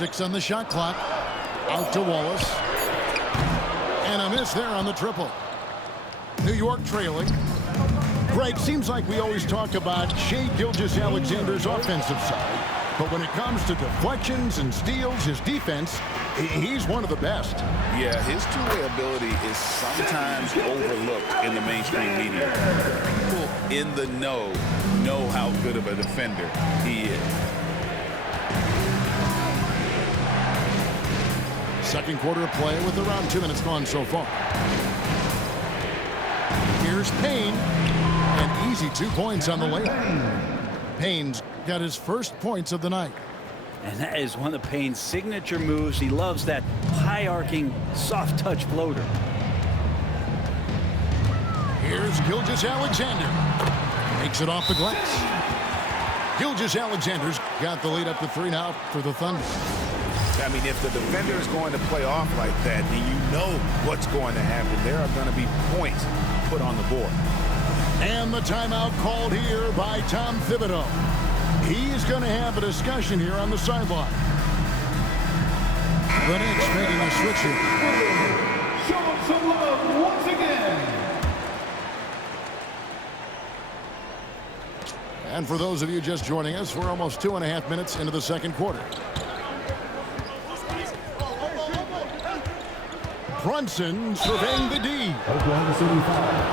6 on the shot clock. Out to Wallace. And a miss there on the triple. New York trailing. Greg, seems like we always talk about Shai Gilgeous-Alexander's offensive side. But when it comes to deflections and steals, his defense, he's one of the best. Yeah, his two-way ability is sometimes overlooked in the mainstream media. People in the know how good of a defender he is. Second quarter of play with around 2 minutes gone so far. Here's Payne. An easy 2 points on the layup. Payne's got his first points of the night. And that is one of Payne's signature moves. He loves that high-arcing, soft-touch floater. Here's Gilgeous-Alexander. Makes it off the glass. Gilgeous-Alexander's got the lead up to 3 now for the Thunder. I mean, if the defender is going to play off like that, then you know what's going to happen. There are going to be points put on the board. And the timeout called here by Tom Thibodeau. He's going to have a discussion here on the sideline. The Knicks making a switch here. Show them some love once again. And for those of you just joining us, we're almost 2.5 minutes into the second quarter. Brunson surveying the D.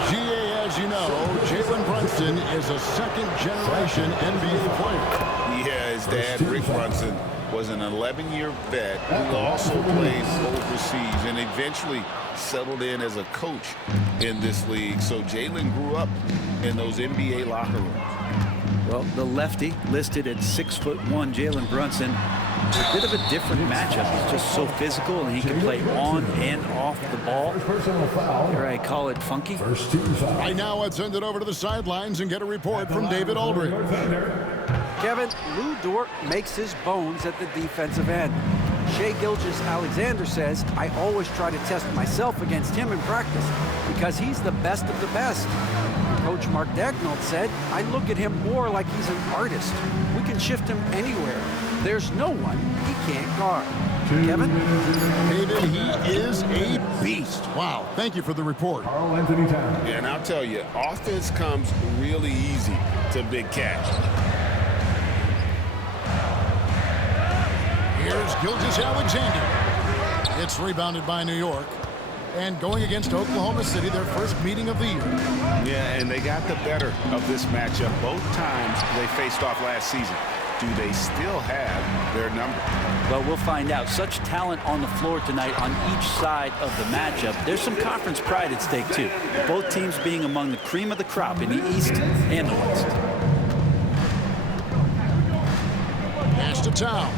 GA, as you know, Jalen Brunson is a second-generation NBA player. Yeah, his dad, Rick Brunson, was an 11-year vet who also plays overseas and eventually settled in as a coach in this league. So Jalen grew up in those NBA locker rooms. Well, the lefty listed at 6'1", Jalen Brunson. A bit of a different matchup. He's just so physical, and he can play on and off the ball. Here I call it funky. Right now, let's send it over to the sidelines and get a report from David Aldridge. Kevin, Lou Dort makes his bones at the defensive end. Shai Gilgeous-Alexander says, I always try to test myself against him in practice because he's the best of the best. Coach Mark Daigneault said, I look at him more like he's an artist. We can shift him anywhere. There's no one he can't guard. Kevin? David, he is a beast. Wow. Thank you for the report. Yeah, and I'll tell you, offense comes really easy to Big Cat. Here's Gilgeous-Alexander. It's rebounded by New York. And going against Oklahoma City, their first meeting of the year. Yeah, and they got the better of this matchup both times they faced off last season. Do they still have their number? Well, we'll find out. Such talent on the floor tonight on each side of the matchup. There's some conference pride at stake, too. Both teams being among the cream of the crop in the East and the West. Pass to Towns.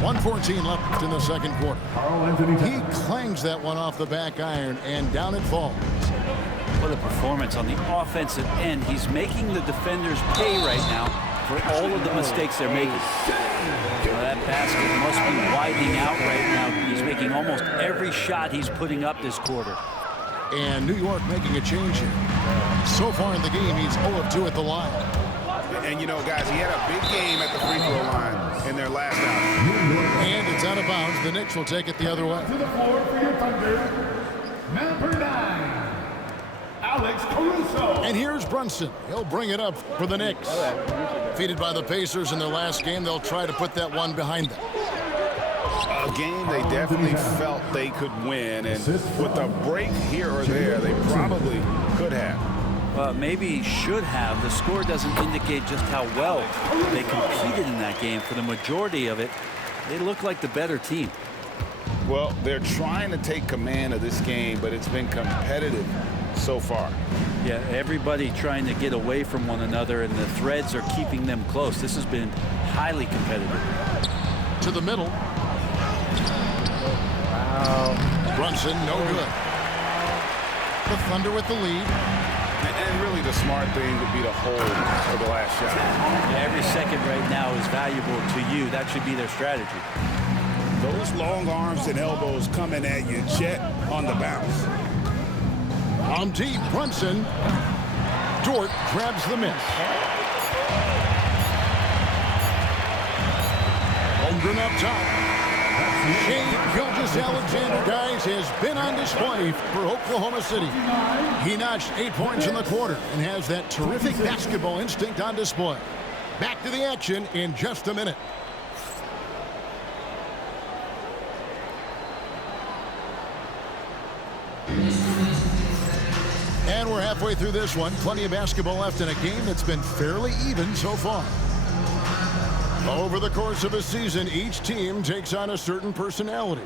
.114 left in the second quarter. He clangs that one off the back iron, and down it falls. What a performance on the offensive end. He's making the defenders pay right now for all of the mistakes they're making. Well, that basket must be widening out right now. He's making almost every shot he's putting up this quarter. And New York making a change here. So far in the game, he's 0 of 2 at the line. And, you know, guys, he had a big game at the free throw line in their last out. And it's out of bounds. The Knicks will take it the other way. To the floor for your Thunder, number 9, Alex Caruso. And here's Brunson. He'll bring it up for the Knicks. Defeated by the Pacers in their last game, they'll try to put that one behind them. A game they definitely felt they could win, and with a break here or there, they probably could have. Maybe should have. The score doesn't indicate just how well they competed in that game. For the majority of it, they look like the better team. Well, they're trying to take command of this game, but it's been competitive so far. Yeah, everybody trying to get away from one another, and the threads are keeping them close. This has been highly competitive. To the middle. Wow. Brunson, no good. The Thunder with the lead. And really the smart thing would be to hold for the last shot. Yeah, every second right now is valuable to you. That should be their strategy. Those long arms and elbows coming at you, Chet, on the bounce. On deep, Brunson. Dort grabs the miss. Holmgren up top. Shai Gilgeous-Alexander, guys, has been on display for Oklahoma City. He notched 8 points in the quarter and has that terrific basketball instinct on display. Back to the action in just a minute. And we're halfway through this one. Plenty of basketball left in a game that's been fairly even so far. Over the course of a season, each team takes on a certain personality.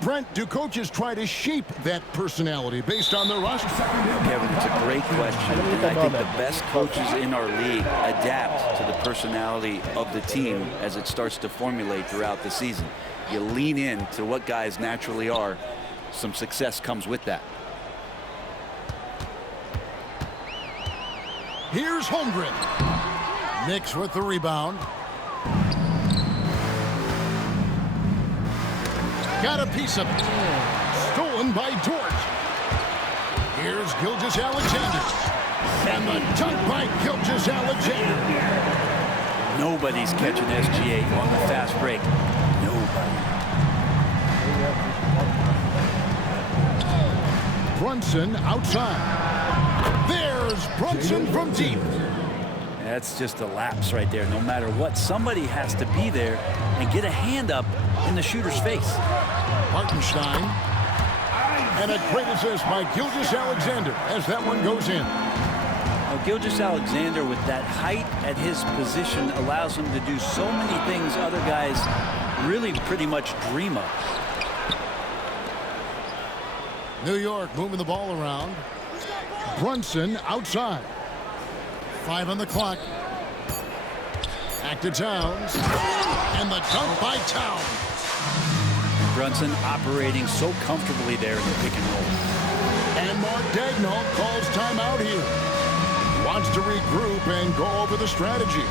Brent, do coaches try to shape that personality based on their roster? Kevin, it's a great question. And I think the best coaches in our league adapt to the personality of the team as it starts to formulate throughout the season. You lean in to what guys naturally are. Some success comes with that. Here's Holmgren. Knicks with the rebound. Got a piece of it. Stolen by Dort. Here's Gilgeous-Alexander. And the dunk by Gilgeous-Alexander. Nobody's catching SGA on the fast break. Nobody. Brunson outside. There's Brunson from deep. That's just a lapse right there. No matter what, somebody has to be there and get a hand up in the shooter's face. Hartenstein. And a great assist by Gilgeous-Alexander as that one goes in. Now, Gilgeous-Alexander, with that height at his position, allows him to do so many things other guys really pretty much dream of. New York moving the ball around. Brunson outside. 5 on the clock. Back to Towns. And the dunk by Towns. Brunson operating so comfortably there in the pick and roll. And Mark Daigneault calls timeout here. Wants to regroup and go over the strategy.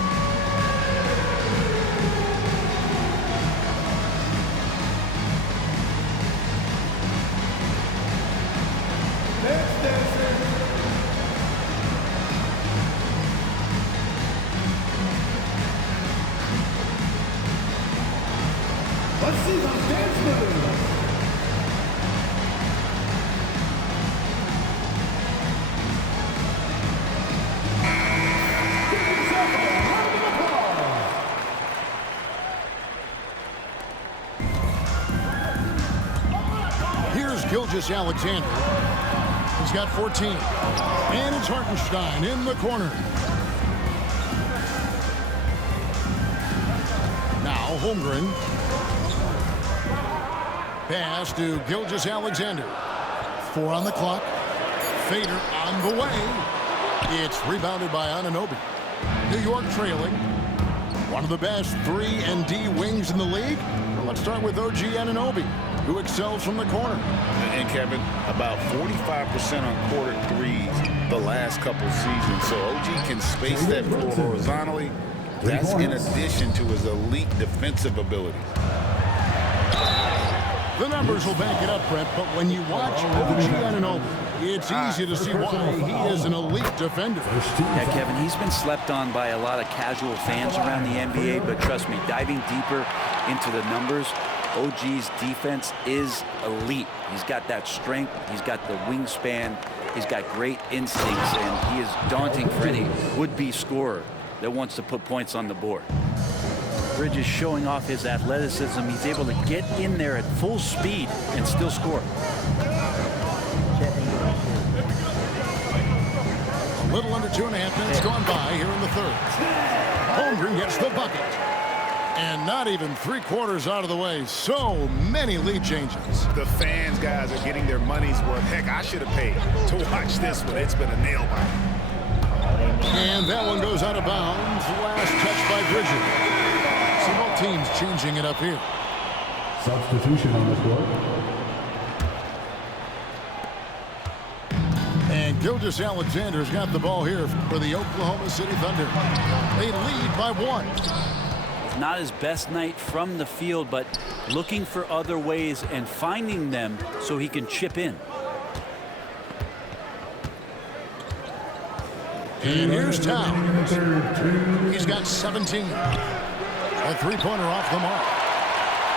Let's see the dance move. Give yourself a round of applause. Here's Gilgeous-Alexander. He's got 14. And it's Hartenstein in the corner. Now Holmgren. Pass to Gilgeous-Alexander. 4 on the clock. Fader on the way. It's rebounded by Anunoby. New York trailing. One of the best 3-and-D wings in the league. Well, let's start with OG Anunoby, who excels from the corner. And Kevin, about 45% on quarter threes the last couple seasons. So OG can space that floor horizontally. That's in addition to his elite defensive ability. The numbers will back it up, Brett, but when you watch OG Anunoby, it's easy to see why he is an elite defender. Yeah, Kevin, he's been slept on by a lot of casual fans around the NBA, but trust me, diving deeper into the numbers, OG's defense is elite. He's got that strength, he's got the wingspan, he's got great instincts, and he is daunting for any would-be scorer that wants to put points on the board. Bridges showing off his athleticism. He's able to get in there at full speed and still score. A little under 2.5 minutes gone by here in the third. Holmgren gets the bucket. And not even 3/4 out of the way. So many lead changes. The fans, guys, are getting their money's worth. Heck, I should have paid to watch this one. It's been a nail biter. And that one goes out of bounds. Last touch by Bridges. See both teams changing it up here. Substitution on the court. And Gilgeous-Alexander's got the ball here for the Oklahoma City Thunder. They lead by 1. Not his best night from the field, but looking for other ways and finding them so he can chip in. And here's Towns. He's got 17. A three-pointer off the mark.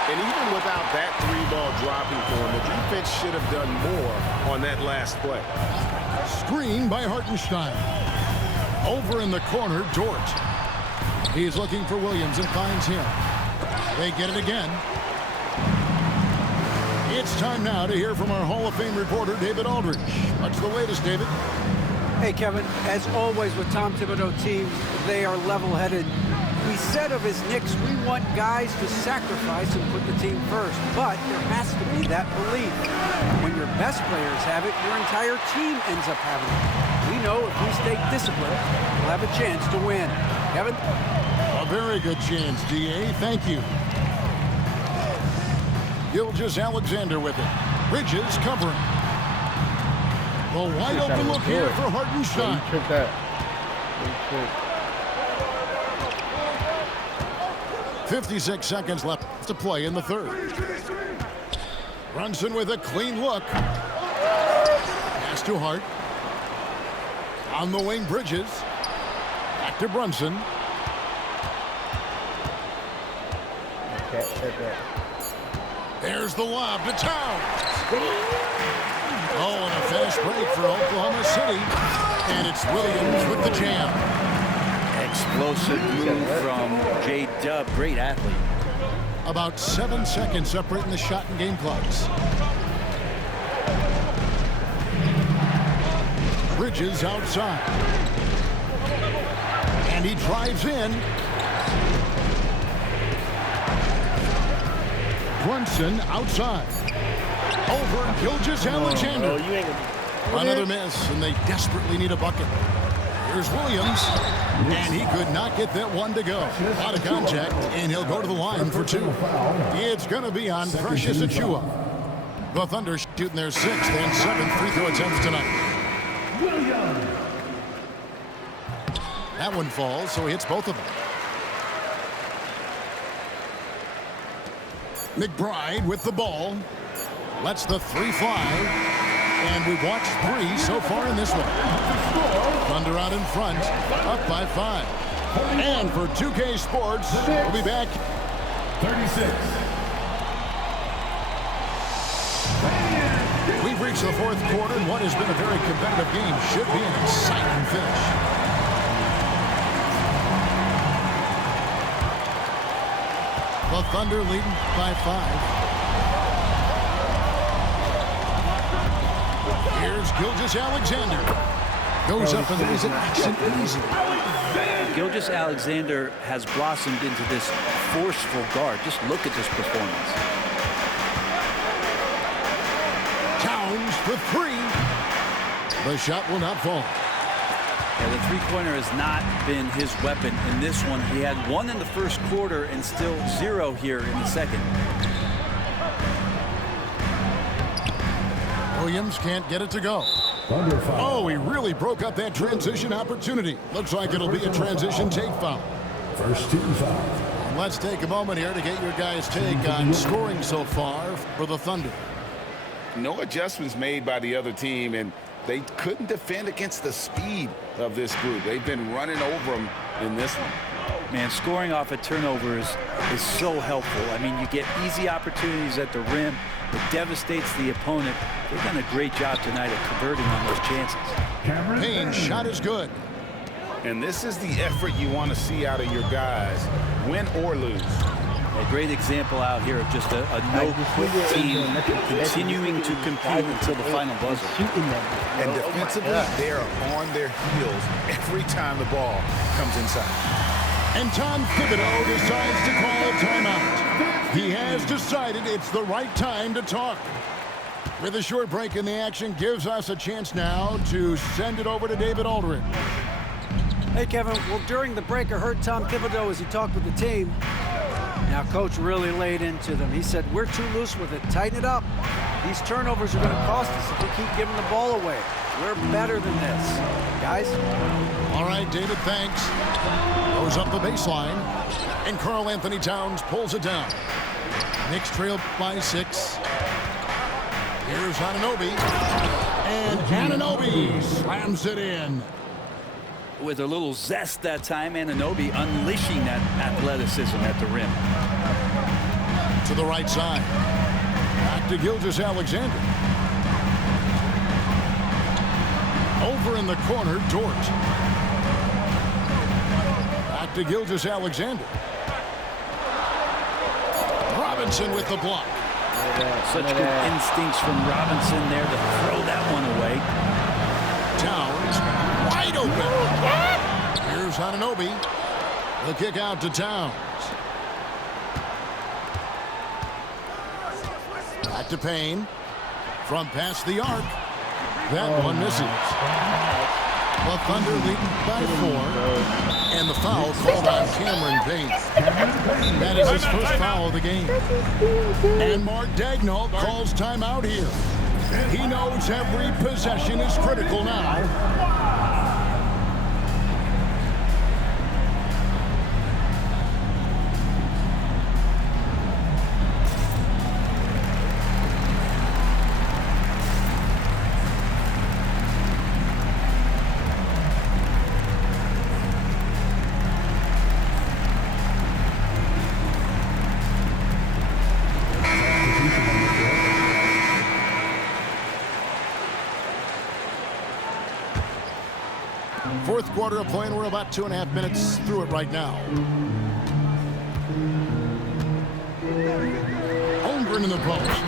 And even without that three-ball dropping for him, the defense should have done more on that last play. Screen by Hartenstein. Over in the corner, Dort. He's looking for Williams and finds him. They get it again. It's time now to hear from our Hall of Fame reporter, David Aldridge. What's the latest, David? Hey, Kevin, as always with Tom Thibodeau teams, they are level-headed. He said of his Knicks, we want guys to sacrifice and put the team first, but there has to be that belief. When your best players have it, your entire team ends up having it. We know if we stay disciplined, we'll have a chance to win. Kevin? A very good chance, D.A. Thank you. Gilgeous-Alexander with it. Bridges covering. The wide open look here for Hartenstein. Trick that. 56 seconds left to play in the third. Brunson with a clean look. Pass to Hart. On the wing, Bridges. Back to Brunson. There's the lob to Towns. Oh, and a fast break for Oklahoma City. And it's Williams with the jam. Explosive move from J-Dub. Great athlete. About 7 seconds separating the shot and game clocks. Bridges outside. And he drives in. Brunson outside. Over Gilgeous-Alexander. Another miss, and they desperately need a bucket. Here's Williams, and he could not get that one to go. Out of contact, and he'll go to the line for two. It's going to be on Precious Achiuwa. The Thunder shooting their 6th and 7th free throw attempts tonight. That one falls, so he hits both of them. McBride with the ball. Lets the three fly. And we've watched 3 so far in this one. Thunder out in front, up by 5. And for 2K Sports, we'll be back. 36. We've reached the 4th quarter, and what has been a very competitive game should be an exciting finish. The Thunder leading by 5. Here's Gilgeous-Alexander. Goes up and lays it nice and easy. Gilgeous-Alexander has blossomed into this forceful guard. Just look at this performance. Towns for 3. The shot will not fall. Yeah, the three-pointer has not been his weapon in this one. He had 1 in the first quarter and still 0 here in the second. Williams can't get it to go. Oh, he really broke up that transition opportunity. Looks like it'll be a transition take foul. First team foul. Let's take a moment here to get your guys' take on scoring so far for the Thunder. No adjustments made by the other team, and they couldn't defend against the speed of this group. They've been running over them in this one. Man, scoring off of turnovers is so helpful. I mean, you get easy opportunities at the rim. It devastates the opponent. They've done a great job tonight of converting on those chances. Payne's shot is good. And this is the effort you want to see out of your guys, win or lose. A great example out here of just a no-quit team continuing to compete until the final buzzer. And defensively, they are on their heels every time the ball comes inside. And Tom Thibodeau decides to call a timeout. He has decided it's the right time to talk. With a short break in the action, gives us a chance now to send it over to David Aldridge. Hey, Kevin. Well, during the break, I heard Tom Thibodeau as he talked with the team. Now, Coach really laid into them. He said, we're too loose with it. Tighten it up. These turnovers are going to cost us if we keep giving the ball away. We're better than this. Guys? All right, David, thanks. Goes up the baseline. And Karl-Anthony Towns pulls it down. Knicks trail by 6. Here's Anunoby. And Anunoby slams it in. with a little zest that time. Anunoby unleashing that athleticism at the rim. To the right side. Back to Gilgeous-Alexander. Over in the corner, Dort. Back to Gilgeous-Alexander. Robinson with the block. Such good instincts from Robinson there to throw that one away. Towns wide open. Here's Anunoby. The kick out to Towns. Back to Payne. From past the arc. That one misses. The Thunder leading by 4. And the foul called on Cameron Payne. That is his first foul of the game. And Mark Daigneault calls timeout here. He knows every possession is critical now. Fourth quarter of play, and we're about 2.5 minutes through it right now. Holmgren in the post.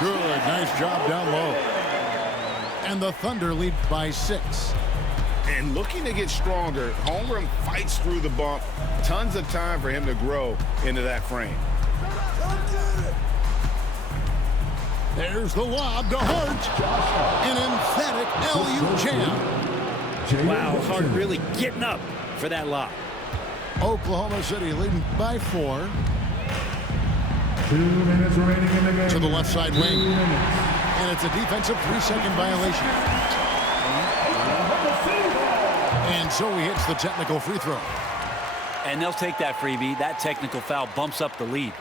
Good, nice job down low. And the Thunder lead by 6. And looking to get stronger, Holmgren fights through the bump. Tons of time for him to grow into that frame. There's the lob to Hart. An emphatic LU jam. Wow, Hart really getting up for that lob. Oklahoma City leading by 4. 2 minutes remaining in the game. To the left side wing. 2 minutes. And it's a defensive 3-second violation. And so he hits the technical free throw. And they'll take that freebie. That technical foul bumps up the lead.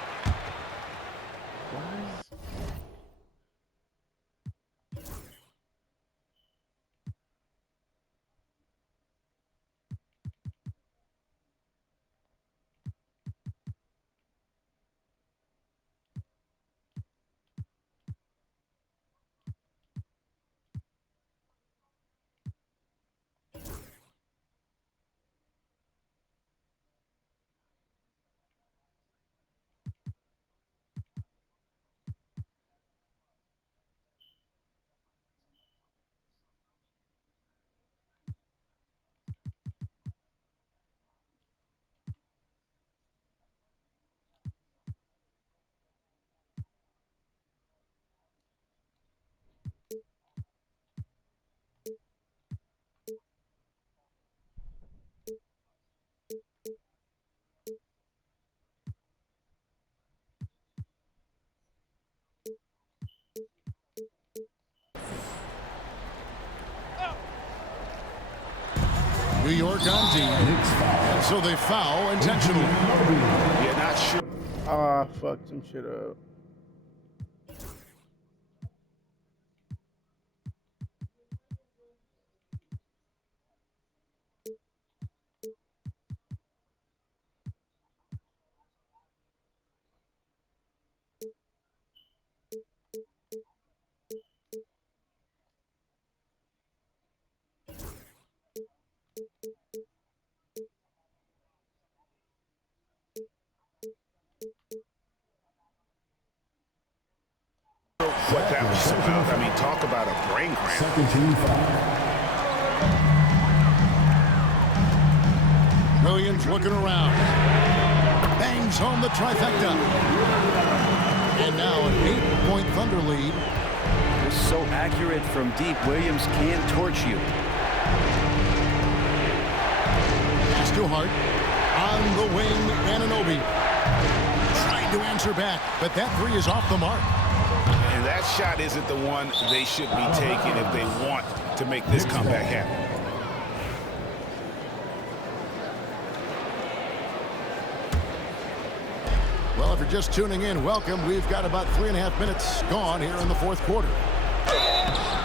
New York on D. So they foul intentionally. Yeah, not sure. Ah, fucked some shit up. What that was about. I mean, talk about a brain cramp. Second team foul. Williams looking around. Bangs home the trifecta. And now an 8-point Thunder lead. Just so accurate from deep. Williams can torch you. Pass to Hart. On the wing, Anunoby. Trying to answer back, but that 3 is off the mark. And that shot isn't the one they should be taking if they want to make this comeback happen. Well, if you're just tuning in, welcome. We've got about 3.5 minutes gone here in the fourth quarter.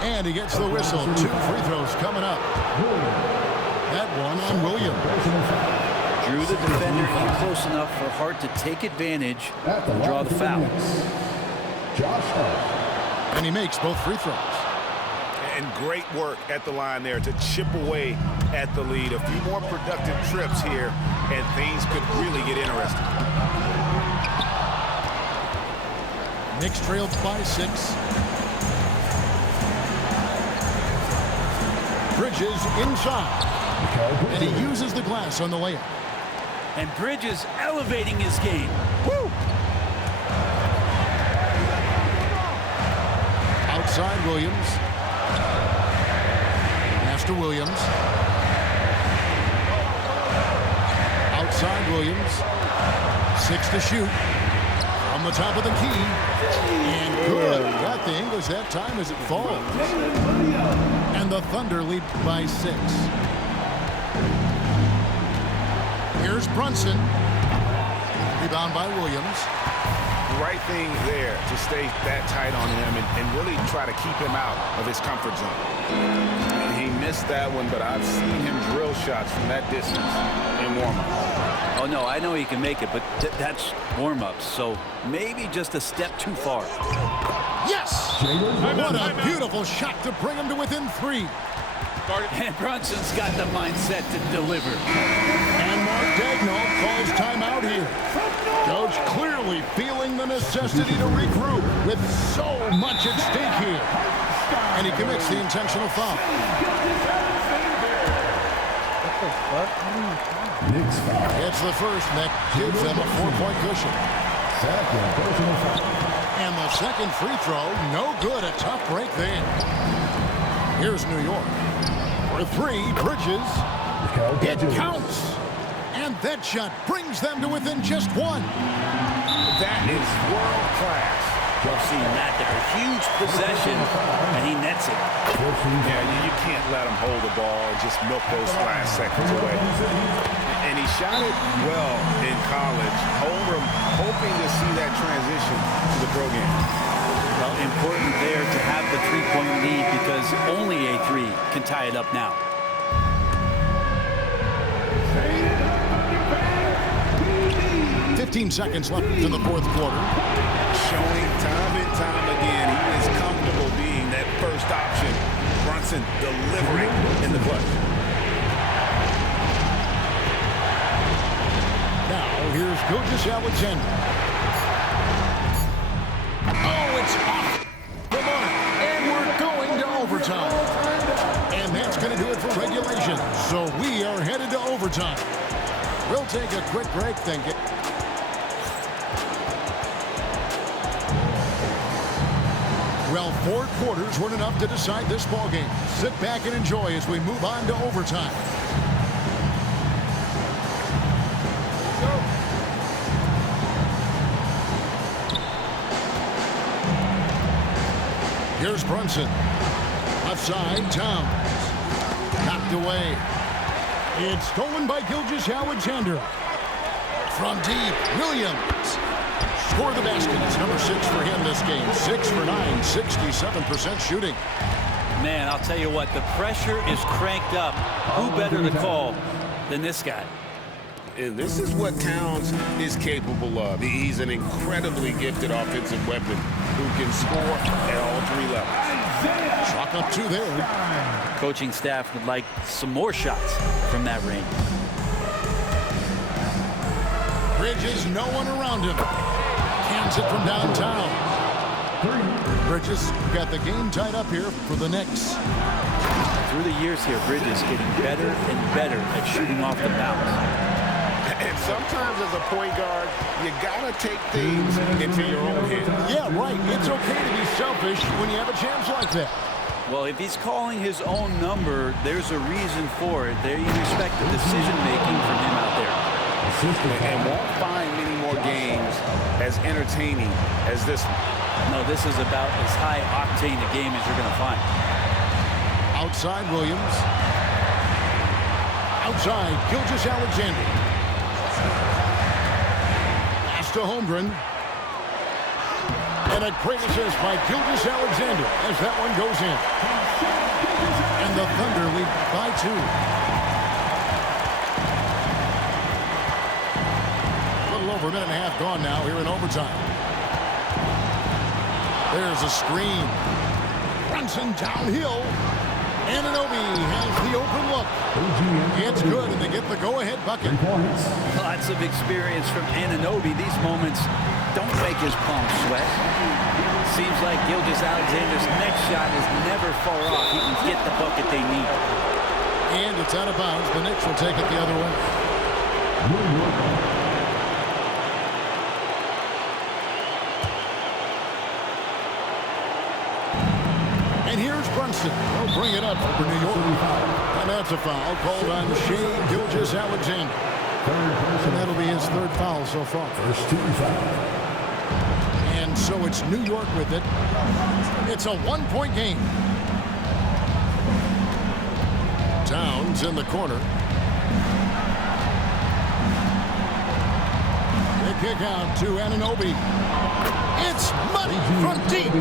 And he gets the whistle. 2 free throws coming up. that one on Williams. Drew the defender in close enough for Hart to take advantage and draw the foul. Josh Hart. And he makes both free throws. And great work at the line there to chip away at the lead. A few more productive trips here, and things could really get interesting. Knicks trailed by 6. Bridges inside. And he uses the glass on the layup. And Bridges elevating his game. Woo! Outside Williams. Pass to Williams. Outside Williams. 6 to shoot. From the top of the key. And good. Got the English that time as it falls. And the Thunder lead by 6. Here's Brunson. Rebound by Williams. Right thing there to stay that tight on him and really try to keep him out of his comfort zone. He missed that one, but I've seen him drill shots from that distance in warm-up. Oh, no, I know he can make it, but that's warm-ups, so maybe just a step too far. Yes! What a beautiful shot to bring him to within 3. And Brunson's got the mindset to deliver. And Mark Daigneault calls timeout here. Coach clearly feeling the necessity to regroup with so much at stake here. And he commits the intentional foul. What the fuck? Knicks foul. It's the first, and that gives them a 4-point cushion. Second personal foul. And the second free throw, no good. A tough break there. Here's New York. For 3, Bridges. It counts. And that shot brings them to within just 1. That is world class. We've seen that there. Huge possession, and he nets it. Yeah, you can't let him hold the ball and just milk those last seconds away. And he shot it well in college. Holmgren hoping to see that transition to the pro game. Well, important there to have the three-point lead because only a 3 can tie it up now. 15 seconds left in the fourth quarter. Showing time and time again he is comfortable being that first option. Brunson delivering in the clutch. Now here's Gilgeous-Alexander. Oh, it's off the mark. And we're going to overtime. And that's going to do it for regulation. So we are headed to overtime. We'll take a quick break, then get... Well, 4 quarters weren't enough to decide this ballgame. Sit back and enjoy as we move on to overtime. Here's Brunson. Left side, Towns. Knocked away. It's stolen by Gilgeous-Alexander. From deep, Williams. Score the basket. It's number 6 for him this game. 6 for 9, 67% shooting. Man, I'll tell you what, the pressure is cranked up. Who better to call than this guy? And this is what Towns is capable of. He's an incredibly gifted offensive weapon who can score at all 3 levels. Chalk up 2 there. Coaching staff would like some more shots from that range. Bridges, no one around him. Cans it from downtown. Bridges got the game tied up here for the Knicks. Through the years here, Bridges getting better and better at shooting off the bounce. And sometimes as a point guard, you gotta take things into your own hands. Yeah, right. It's okay to be selfish when you have a chance like that. Well, if he's calling his own number, there's a reason for it. There you respect the decision-making from him out there. And won't find many more games as entertaining as this one. No, this is about as high-octane a game as you're going to find. Outside Williams. Outside Gilgeous-Alexander. Pass to Holmgren. And a great assist by Gilgeous-Alexander as that one goes in. And the Thunder lead by 2. over a minute and a half gone now here in overtime. There's a screen. Brunson downhill. Anunoby has the open look. It's good, and they get the go-ahead bucket. Lots of experience from Anunoby. These moments don't make his palms sweat. Seems like Gilgeous-Alexander's next shot is never far off. He can get the bucket they need. And it's out of bounds. The Knicks will take it the other way. And here's Brunson. He'll bring it up for New York. And that's a foul called on Shai Gilgeous-Alexander. And that'll be his third foul so far. First team foul. And so it's New York with it. It's a one-point game. Towns in the corner. They kick out to Anunoby. It's money from deep.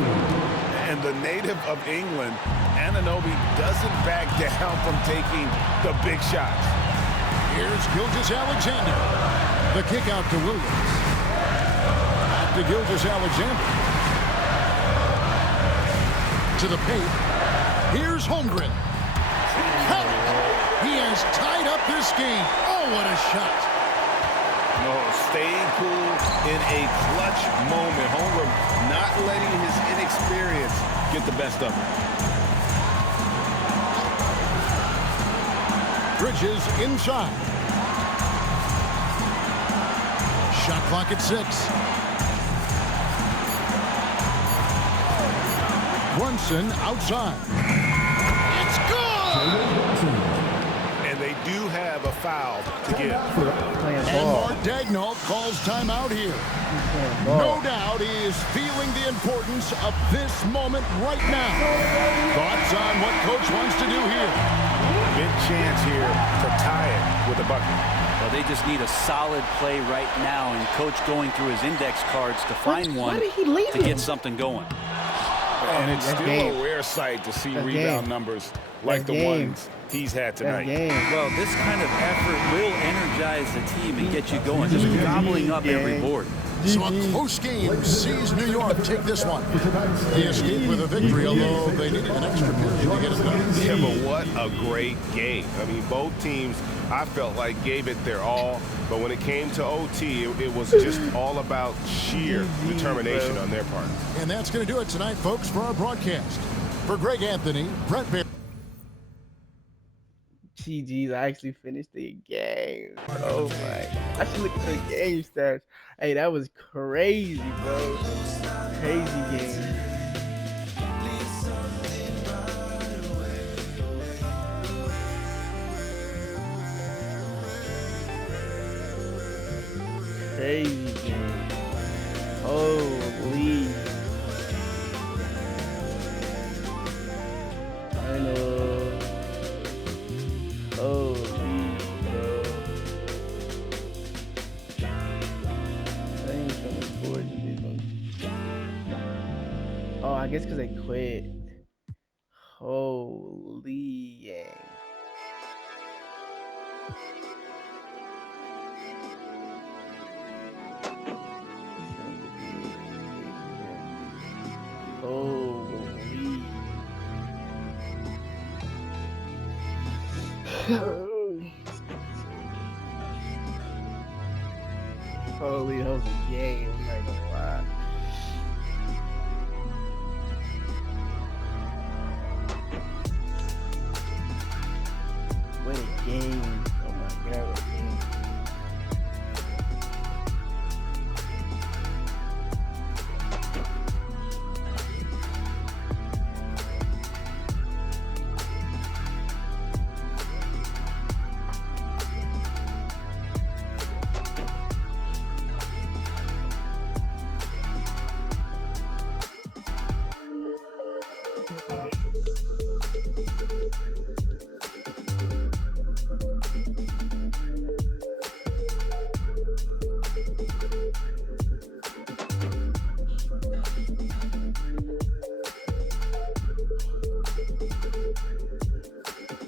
And the native of England, Anunoby doesn't back down from taking the big shots. Here's Gilgeous-Alexander. The kick out to Williams. Back to Gilgeous-Alexander. To the paint. Here's Holmgren. Count it. He has tied up this game. Oh, what a shot. No, staying cool in a clutch moment. Holmgren not letting his inexperience get the best of him. Bridges inside. Shot clock at 6. Brunson outside. It's good! And they do have a foul to give. And Mark Daigneault calls timeout here. No doubt he is feeling the importance of this moment right now. Thoughts on what Coach wants to do here? Big chance here to tie it with a bucket. Well, they just need a solid play right now, and Coach going through his index cards to find one to get something going. And it's still a rare sight to see rebound numbers like the ones he's had tonight. Well, this kind of effort will energize the team and get you going, just gobbling up every board. So a close game sees New York take this one. They escaped with a victory, although they needed an extra period to get it done. Yeah, but what a great game. I mean, both teams, I felt like, gave it their all. But when it came to OT, it was just all about sheer determination on their part. And that's going to do it tonight, folks, for our broadcast. For Greg Anthony, Brett Baer. GG's, I actually finished the game. Oh my. I should look at the game stats. Hey, that was crazy, bro. Crazy game. Crazy game. Holy. I know. Holy, bro. I ain't trying to forward to these ones. Oh, I guess because they quit. Holy yang. Holy. Holy, that was a game. I'm not gonna lie. What a game.